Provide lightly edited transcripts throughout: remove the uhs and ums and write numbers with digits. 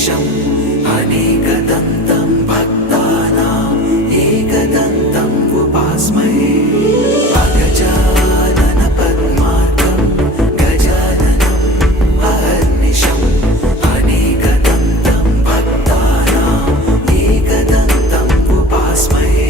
अहर्निशम् अनेकदन्तं भक्तानाम् एकदन्तम् उपास्महे अगजानन पद्मार्कं गजाननम् अहर्निशम् अनेकदन्तं भक्तानाम् एकदन्तम् उपास्महे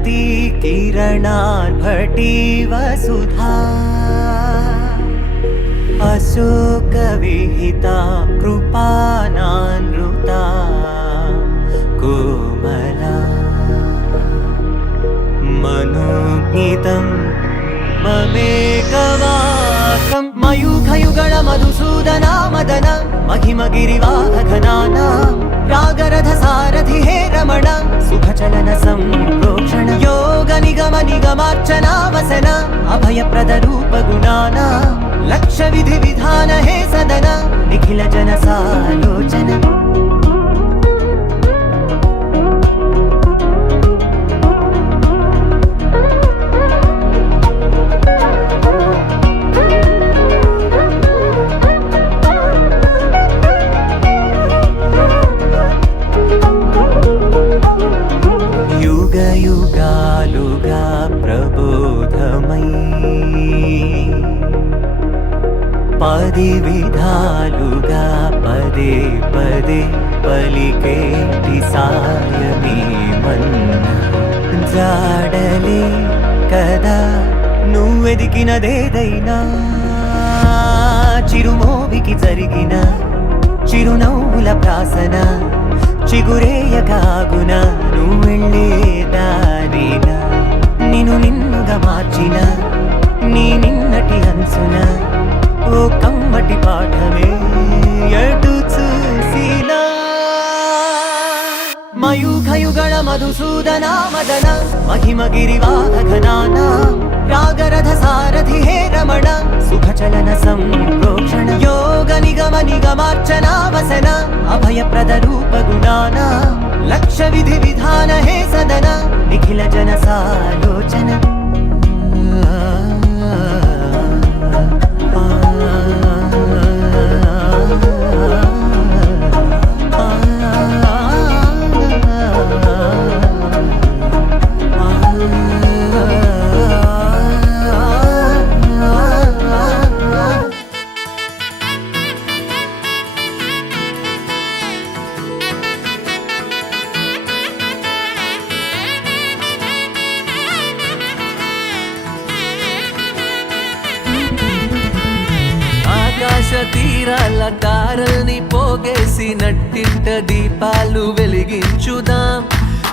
भारती किरणार्भटी वसुधा अशोकविहिता कृपानानृता कोमला मनोज्ञितं ममेकवाकं मयूखयुगळ मधुसूदना मदन महिमगिरिवाहघनाना रागरथसारथि हे रमण सुखचलन सम्प्रोक्षण योग निगम निगमार्चना वसन अभयप्रद रूप गुणाना लक्ष विधि विधान हे सदन निखिल जन सालोचन युग युगालुगा प्रबोधमयी पदि विधालुगा पदे पदे पलिकेटि सायमे मन्न जाडले कदा నువ్వెదికినదేదైనా చిరుమోవికి జరిగిన చిరునవ్వుల ప్రాసన చిగురేయకాగున నువ్వెళ్ళేదానేనా నిన్ను నిన్నుగా మార్చిన నీ నిన్నటి హంసున ఓ కమ్మటి పాఠమే ఎటు చూసినా మయూఖయుగళ మధుసూదనా మదన महिमगिरिवाहघनाना रागरथसारथि हे रमण सुखचलन सम्प्रोक्षण योग निगम निगमार्चना वसन अभयप्रद रूप गुणाना लक्ष विधि विधान हे सदन निखिल जन सालोचन ఆకాశ తీరాల తారల్ని పోగేసి నట్టింట దీపాలు వెలిగించుదాం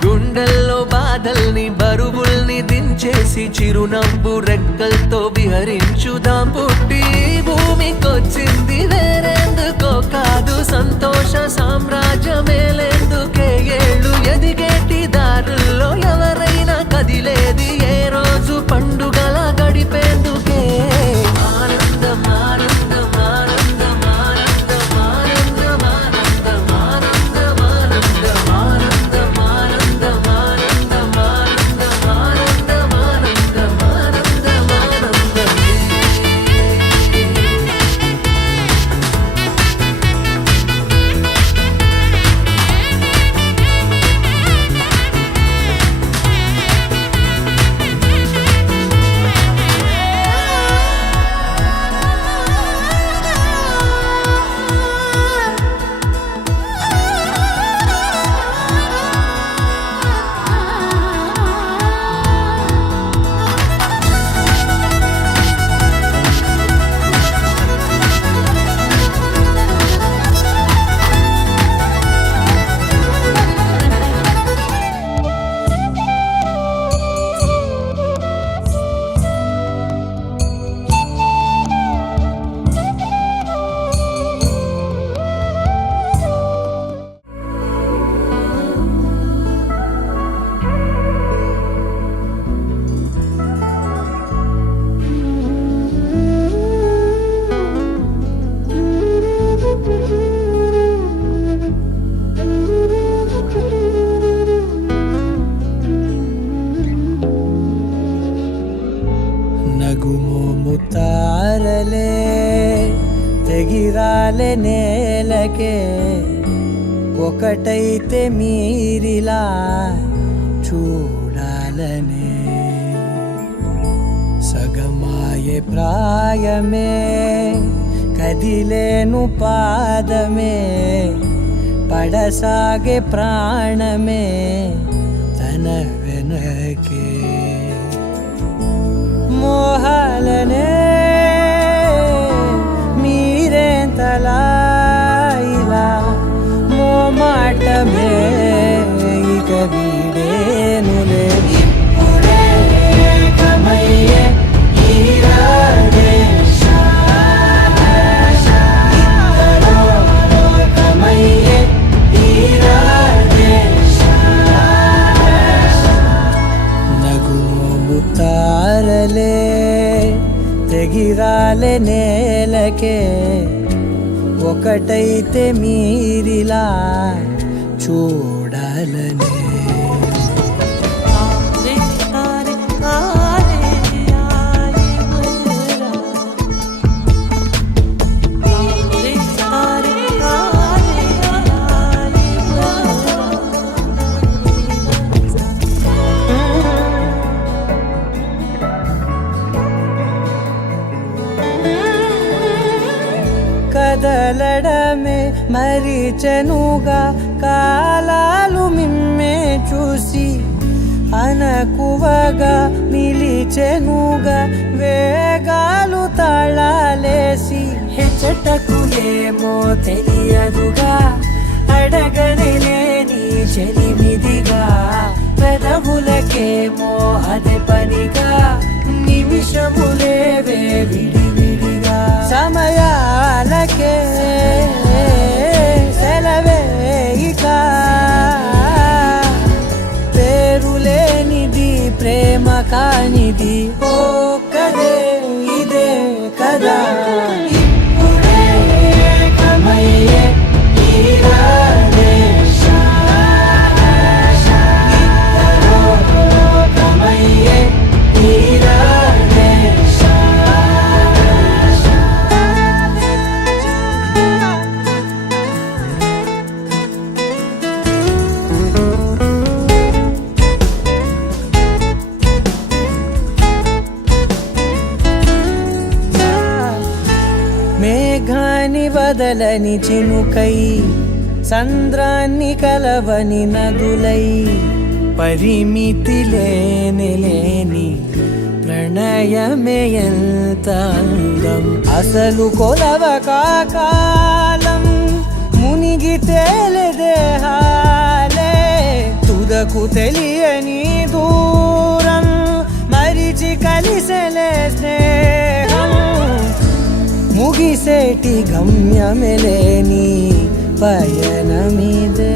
గుండెల్లో బాధల్ని బరువుల్ని దించేసి చిరునవ్వు రెక్కలతో విహరించుదాం పుట్టి భూమికొచ్చింది వేరేందుకో కాదు సంతోష సామ్రాజ్యమేలేందుకే ఏళ్ళు ఎదిగేటి దారుల్లో ఎవరైనా కదిలేది ఏ రోజు పండుగల గడిపేందుకే ఆనందం ఆనందం ఆనందం ఆనందం ఆనందం ఆనందం ఆనందం ఆనందం ఆనందం ఆనందం ఆనందం ఆనందం ఆనందం ఆనందం ఆనందం ఆనందం ముతారలే తెగిరాలే నేలకే ఒకటైతే మీరిలా చూడాలనే సగమాయే ప్రాయమే కదిలేను పాదమే పడసాగే ప్రాణమే తన వెనకే చూడాలనే మీరేంతలా ఇలా మోమాటమే ఇక వీడేనులే ఇప్పుడే కమయ్యే ఈరాడే ఇంతలో కమయ్యే ఈరాడే నగుమోము తారలే తెగిరాలే నేలకే ఒకటైతే మీరిలా చూడాలనే కదలడమే మరిచెనుగా కాలాలు మిమ్మే చూసి అనకువగా నిలిచెనుగా వేగాలు తాళాలేసి హెచ్చటకులేమో తెలియదుగా అడగలేని చెలిమిదిగా పెదవులకేమో అదే పనిగా నిమిషములేవే విడివిడిగా సమయాలకే సెలవే ఇక పేరులేనిది ప్రేమ కానిది ఓ కదే ఇదే కదా ఇప్పుడే కమయ్యే ఈరాడే ఇంతలో కమయ్యే ఈరాడే మేఘాన్ని వదలని చినుకై సంద్రాన్ని కలవని నదులై పరిమితి లేని ప్రణయమే ఎంత అందం అసలు కొలవ కాలం మునిగి తేలిదేహాలే తుదకు తెలియని దూరం మరిచి కలిసెలే స్నేహం ముగిసేటి గమ్యమెలేని పయనమిదే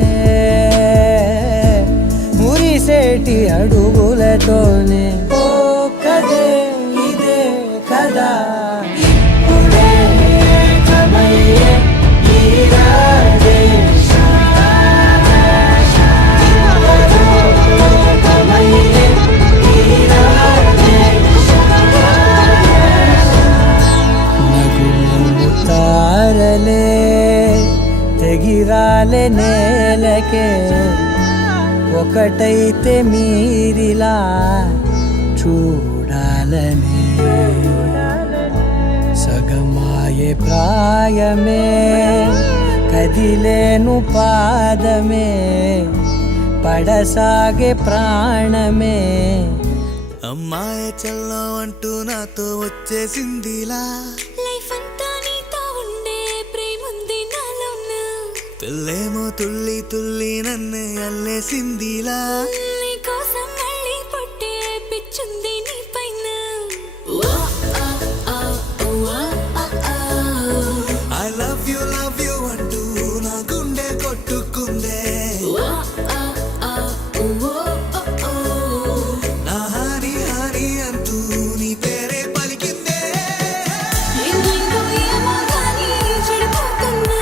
మురిసేటి అడుగులతోనే ఓ కదే ఇదే కదా ఇప్పుడే కమయ్యే ఈరాడే కమయ్యే ఈరాడే నగుమోము తారలే తెగిరాలే నేలకే ఒకటైతే మీరిలా చూడాలనే సగమాయే ప్రాయమే కదిలేను పాదమే పడసాగే ప్రాణమే అమ్మాయి చల్లో అంటూ నాతో వచ్చేసిందిలా లైఫ్ అంతా నీతో ఉండే ప్రేముంది నాలోన పిల్లేమో తుల్లి తుల్లి నన్ను అల్లేసిందిలా నీ కోసం మళ్ళీ పుట్టే పిచ్చుంది నీ పైన ఐ లవ్ యు అంటూ నా గుండె కొట్టుకుందే నా హరి హరి అంటూ నీ పేరే పలికిందే ఏందో ఏమో కానీ చెడిపోతున్నా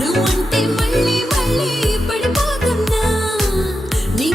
నువ్వంటే మళ్ళీ మళ్ళీ పడిపోతున్నా నీ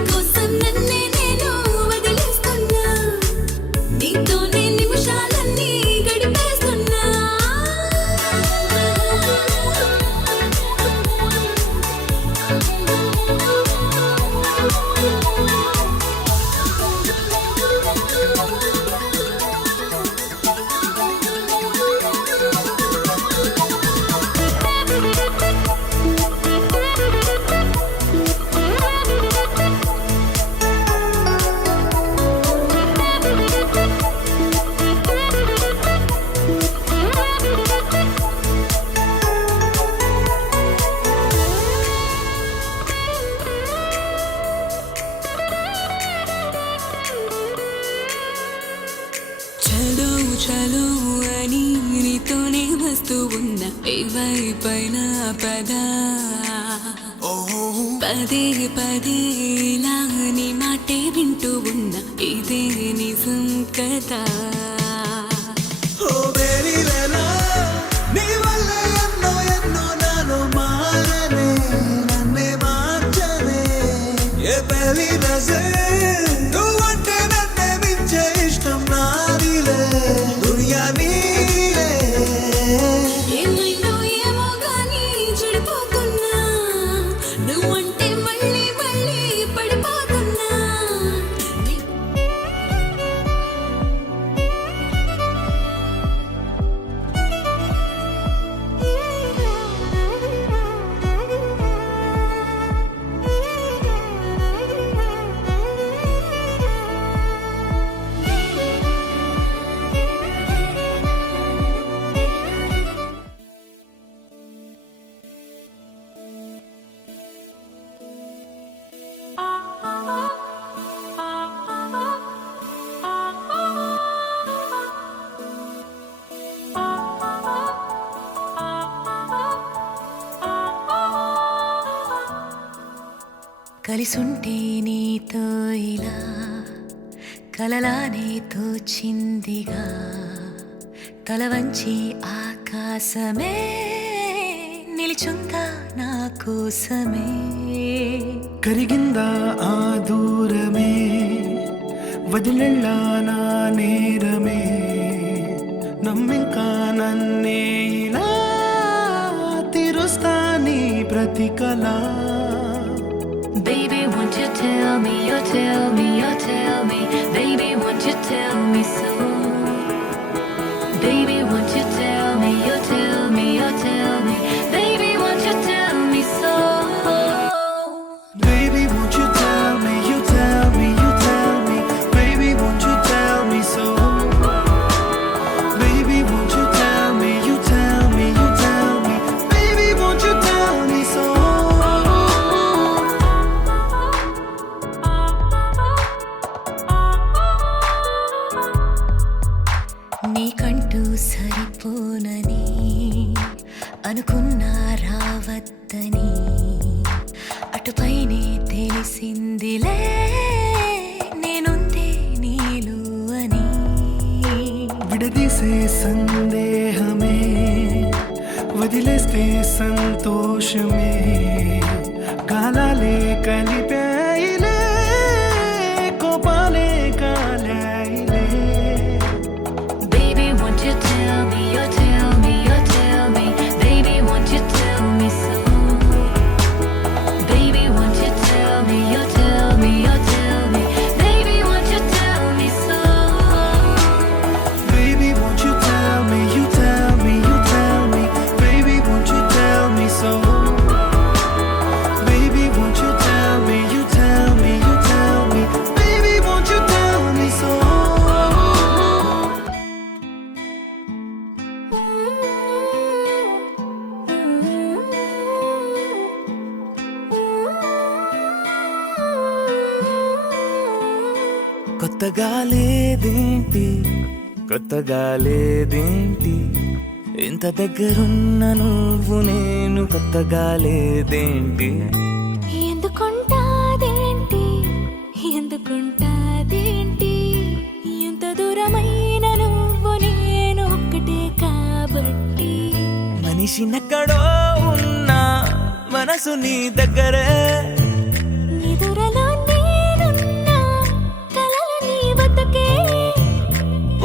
చలు అని నీతోనే వస్తూ ఉన్న ఏ వైపైన పదా పదే పదే ఇలా నీ మాటే వింటూ ఉన్న ఇదే నిజం కదా ఓ బేబీ వేలా నీ వల్ల ఎన్నో ఎన్నో నాలో మారనే నన్నే మార్చనే ఏ బేబీ నజే నువ్వంటే నన్నే మించే ఇష్టం నాదిలే దునియా నీలే ఏమైందో ఏమో గానీ చెడిపోతున్నా నువ్వంటే మళ్ళీ మళ్ళీ పడిపోతున్నా కలిసుంటే నీతో ఇలా కలలానే తోచిందిగా తల వంచి ఆకాశమే నిలిచుందా నా కోసమే కరిగిందా ఆ దూరమే వదిలెళ్ళా నా నేరమే నమ్మింకా నన్నే ఇలా తీరుస్తా నీ ప్రతి కళ Baby, won't you tell me, you tell me, you tell me Baby, won't you tell me so Baby, won't you tell me, you tell me, you tell me Baby, won't you tell me so Baby, won't you tell me, you tell me, you tell me Baby, won't you tell me so Baby, won't you tell me, you tell me, you tell me Baby, won't you tell me so నీకంటూ సరిపోనని అనుకున్నా రావద్దని అటుపైనే తెలిసిందిలే నేనుందే నీలు అని విడదీసే సందేహమే వదిలేస్తే సంతోషమే కాలాలే కలిపాయిలే కోపాలే కాలాయిలే Baby, won't you tell me, you tell me, you tell me Baby, won't you tell me so Baby, won't you tell me, you tell me, you tell me Baby, won't you tell me so Baby, won't you tell me, you tell me, you tell me Baby, won't you tell me so Baby, won't you tell me, you tell me, you tell me Baby, won't you tell me so కొత్తగా లేదేంటి కొత్తగా లేదేంటి ఇంత దగ్గరున్న నువ్వు నేను కొత్తగా లేదేంటి ఎందుకుంటాదేంటి ఎందుకుంటాదేంటి ఎంత దూరమైన నువ్వు నేను ఒక్కటే కాబట్టి మనిషినెక్కడో ఉన్నా మనసు నీ దగ్గరే నిదురలో నేనున్నా కలలు నీ వద్దకే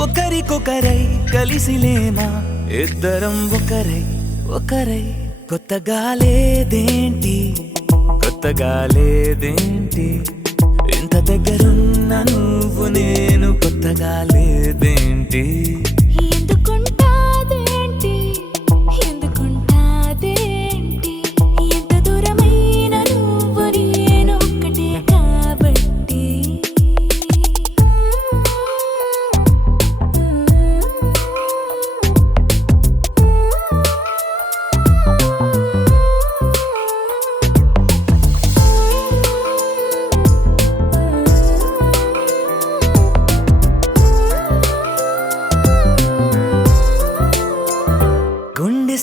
ఒకరికొకరై కలిసిలేమా ఇద్దరం ఒకరై ఒకరై కొత్తగా లేదేంటి కొత్తగా లేదేంటి ఇంత దగ్గరున్న నువ్వు నేను కొత్తగా లేదేంటి ఎందుకుంటాదేంటి ఎందుకుంటాదేంటి ఎంత దూరమైన నువ్వు నేను ఒక్కటే కాబట్టి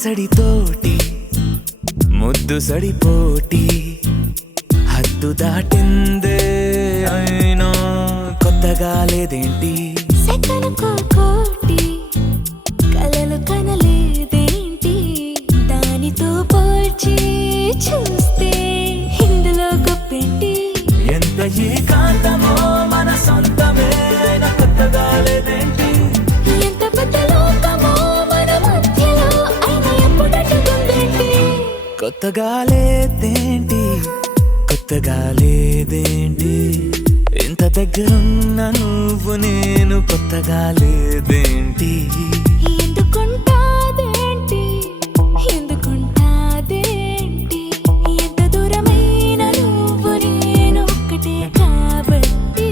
సడితోటి ముద్దు సడిపోటి హద్దు దాటిందే అయినా కొత్తగా లేదేంటి సెకను కోటి కలలు కనలేదేంటి దానితో పోల్చి చూస్తే ఇందులో గొప్పేంటి ఎంత ఏకాంతమో మన సొంతమే అయినా కొత్తగా లేదేంటి ఎంత పెద్ద లోకమో మన మధ్యలో అయినా ఎప్పుడట్టుకుందేంటి కొత్తగా లేదేంటి కొత్తగా లేదేంటి ఇంత దగ్గరున్న నువ్వు నేను కొత్తగా లేదేంటి ఎందుకుంటాదేంటి ఎందుకుంటాదేంటి ఎంత దూరమైన నువ్వు నేను ఒక్కటే కాబట్టి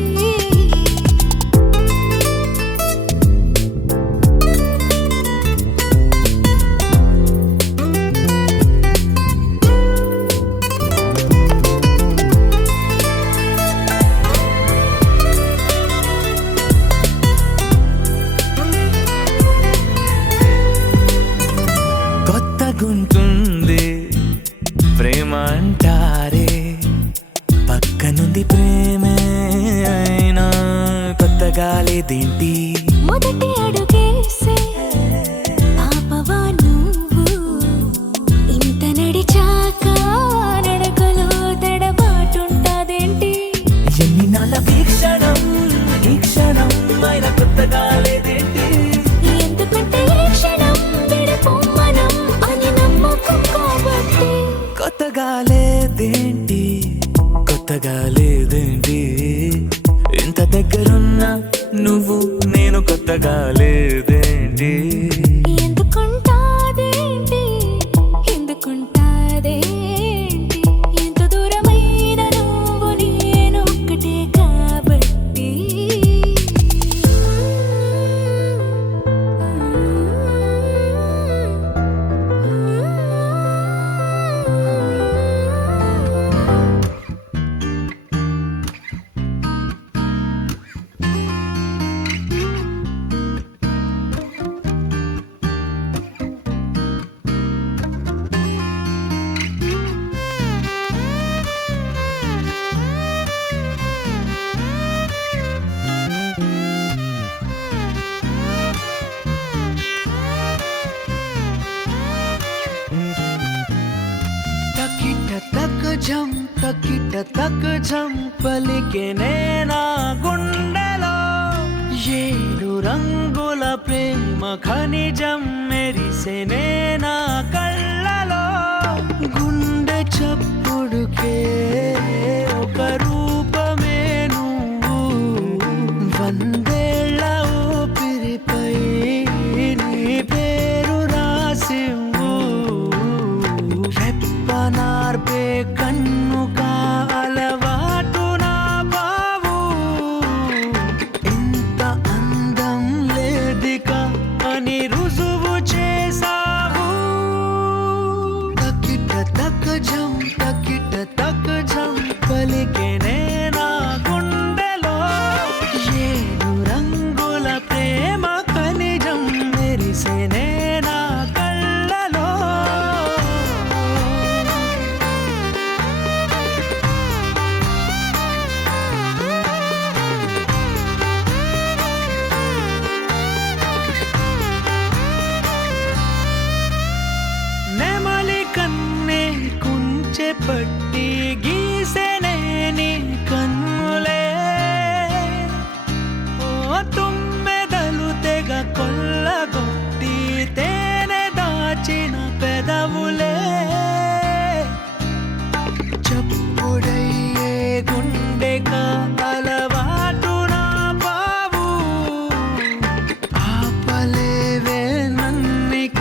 కొత్తగుంటుంది ప్రేమ అంటారే పక్కనుంది ప్రేమే అయినా కొత్తగా లేదేంటి మొదటి అడుగేసే పాపవా నువ్వు ఇంత నడిచాక నడకలో తడబాటుంటాదేంటి ఎన్ని నాళ్ళ వీక్షణం ఈ క్షణం అయినా కొత్తగా లేదేంటి ఎందుకంటే ఈ క్షణం విడిపోమనం అని నమ్మకం కాబట్టి కొత్తగా లేదేంటి కొత్తగా లేదేంటి ఇంత దగ్గరున్న నువ్వు నేను కొత్తగా లేదేంటి ఎందుకుంటాదేంటి ఎందుకుంటాదేంటి ఎంత దూరమైన నువ్వు నేను ఒక్కటే కాబట్టి తకిట తక్ జం పలికే నేనా గుండెలో ఏడు రంగుల ప్రేమ ఖనిజం మెరిసే నేనా కళ్ళలో గుండె చప్పుడుకే ఒక రూపమే నువ్వు వందేళ్ల ఊపిరిపై నీ పేరు రాసివ్వు రెప్పనార్పే కన్ను కాలవాటు నా బావు ఇంత అందం లేదిక అని రుజువు చేసావు తకిట తక్ జం పలికే నేనా గుండెలో ఏడు రంగుల ప్రేమ ఖనిజం మెరిసే నేనా కళ్ళలో నెమలి కన్నే కుంచె పట్టి గీసెనే నీ కన్నులే ఓ తుమ్మెదలు తెగ కొల్లగొట్టి తేనె దాచిన పెదవులే చప్పుడయ్యే గుండెక అలవాటు నా బావు ఆపలేవే నన్నిక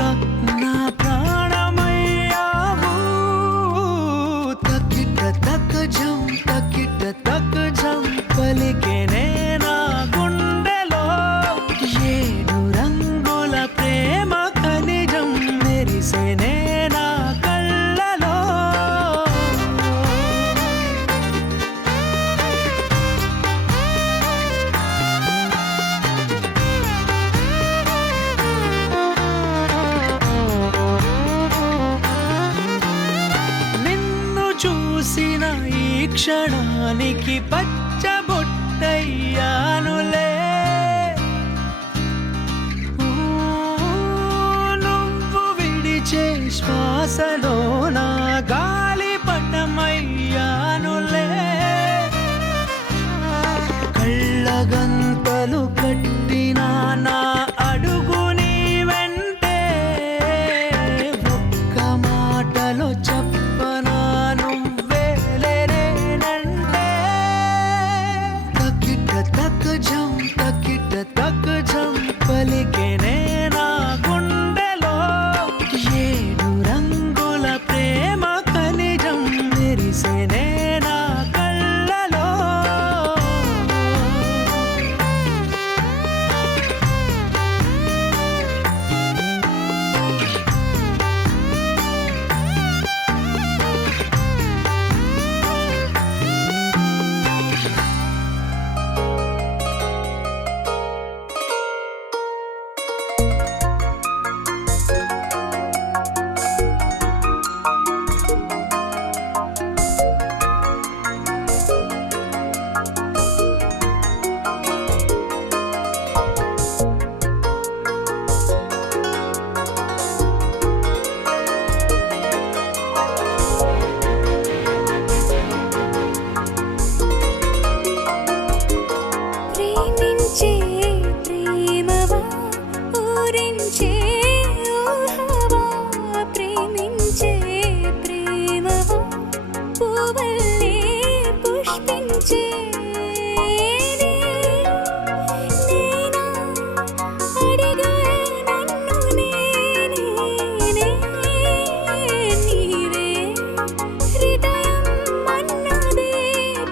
నా ప్రాణమయ్యావు తకిట తక్ జం పలికే నేనా గుండెలో ఏడు రంగు పనికి పచ్చబొట్టయ్యానులే. నువ్వు విడిచే శ్వాసలో నా గాలి పటమయ్యానులే. కళ్ళగంతలు కట్టిన నా అడుగు నీ వెంటే, ఒక్క మాటలో చెప్పనా నువ్వే లేరేనంటే. తకిట తక్ జం తకిట తక్ జం పలికెనే నా గుండెలో. 7 రంగుల ప్రేమ ఖనిజం మెరిసెనే నా కళ్ళలో. ప్రేమించే ప్రేమవా ఊరించే ఊహవా. ప్రేమించే ప్రేమవా పువ్వులే పుష్పించే. నేనా అడిగా నన్ను నేనే నీవే. హృదయం అన్నదే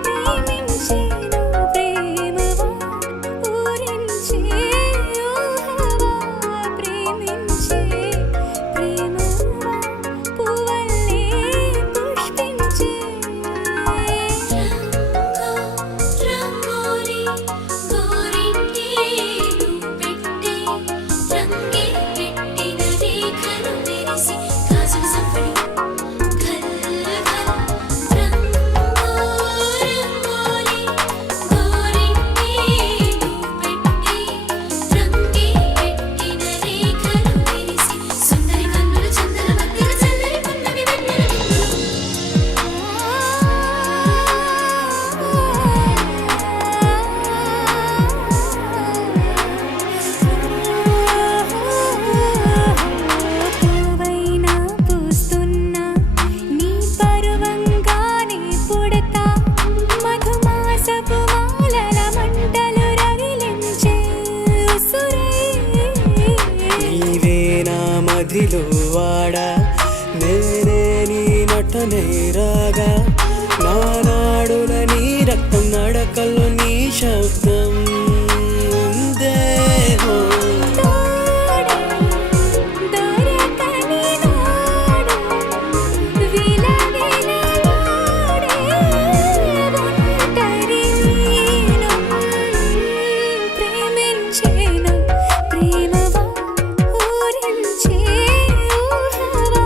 ప్రేమించేను ప్రేమవా ఊరించే ఊహవా. ప్రేమించే ప్రేమవా పువ్వులే పుష్పించే. రంగోలి గోరింటేను పెట్టే రంగే పెట్టిన రేఖలు మెరిసి గాజుల సంపడి ఘల్ ఘల్. రంగోలి గోరింటేను పెట్టే రంగే పెట్టిన రేఖలు మెరిసి సుందరి కన్నుల చందన మధ్యన చల్లని పున్నమి వెన్నెల పువ్వైనా పూస్తున్నా నీ పరువంగానే పుడతా. మధుమాసపు మాలల మంటలు రగిలించే ఉసురై. నీవే నా మదిలో వాడా, నేనే నీ నటనే రాగా. నా నాడుల నీ రక్తం నడకల్లో నీ శబ్దం ఉందేమో. తోడే దొరకని నాడు విలవిలలాడే ఒంటరి నేను. ప్రేమించేను ప్రేమవా ఊరించే ఊహవా.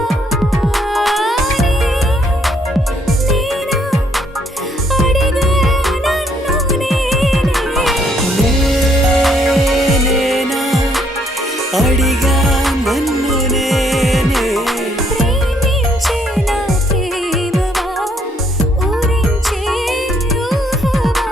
నేనా అడిగా నన్ను నేనే. నేనేనా అడిగా నన్ను నేనే. ప్రేమించే నా ప్రేమవా ఊరించే ఊహవా.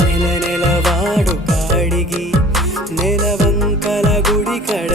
నెల నెలవాడు కాడిగి నెలవంకల గుడి కడ